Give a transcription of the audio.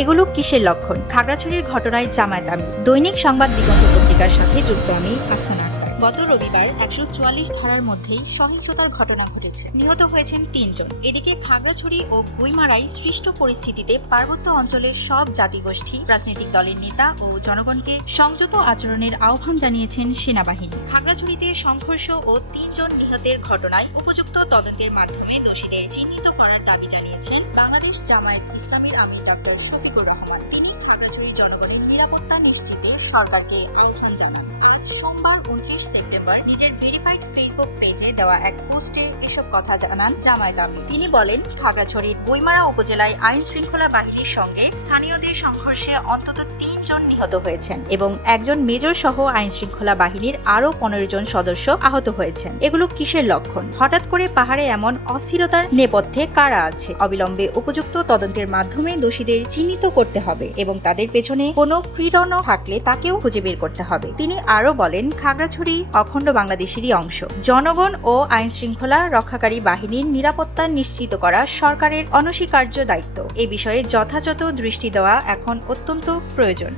এগুলো কিসের লক্ষণ? খাগড়াছড়ির ঘটনায় জামায়াত আমির। দৈনিক সংবাদ দিগন্ত পত্রিকার সাথে যুক্ত আমি আফসানা আক্তার। গত রবিবার ১৪৪ ধারার মধ্যেই সহিংসতার ঘটনা ঘটেছে। নিহত হয়েছেন ৩ জন। এদিকে খাগড়াছড়ি ও গুইমারায় সৃষ্ট পরিস্থিতিতে পার্বত্য অঞ্চলের সব জাতিগোষ্ঠী, রাজনৈতিক দলের নেতা ও জনগণকে সংযত আচরণের আহ্বান জানিয়েছেন সেনাবাহিনী। খাগড়াছড়িতে সংঘর্ষ ও ৩ জন নিহতের ঘটনায় উপযুক্ত তদন্তের মাধ্যমে দোষীদের চিহ্নিত করার দাবি জানিয়েছেন বাংলাদেশ জামায়াত ইসলামীর আমির ডক্টর শফিকুর রহমান। তিনি খাগড়াছড়ির জনগণের নিরাপত্তা নিশ্চিতে সরকারকে আহ্বান জানান। আজ সোমবার ২৯ সেপ্টেম্বর নিজের ভেরিফাইড ফেসবুক পেজে দেওয়া এক পোস্টে এসব কথা জানান জামায়াত আমির। তিনি বলেন, খাগড়াছড়ির বইমারা উপজেলায় আইন শৃঙ্খলা বাহিনীর সঙ্গে স্থানীয়দের সংঘর্ষে অন্তত ৩ জন নিহত হয়েছেন এবং একজন মেজর সহ আইন শৃঙ্খলা বাহিনীর আরও ১৫ জন সদস্য আহত হয়েছেন। এগুলো কিসের লক্ষণ? হঠাৎ করে পাহাড়ে এমন অস্থিরতার নেপথ্যে কারা আছে? অবিলম্বে উপযুক্ত তদন্তের মাধ্যমে দোষীদের চিহ্নিত করতে হবে এবং তাদের পেছনে কোনো প্রেরণা থাকলে তাকেও খুঁজে বের করতে হবে। তিনি আরও বলেন, খাগড়াছড়ি অখণ্ড বাংলাদেশেরই অংশ। জনগণ ও আইন শৃঙ্খলা রক্ষাকারী বাহিনীর নিরাপত্তা নিশ্চিত করা সরকারের অনস্বীকার্য দায়িত্ব। এ বিষয়ে যথাযথ দৃষ্টি দেওয়া এখন অত্যন্ত প্রয়োজন।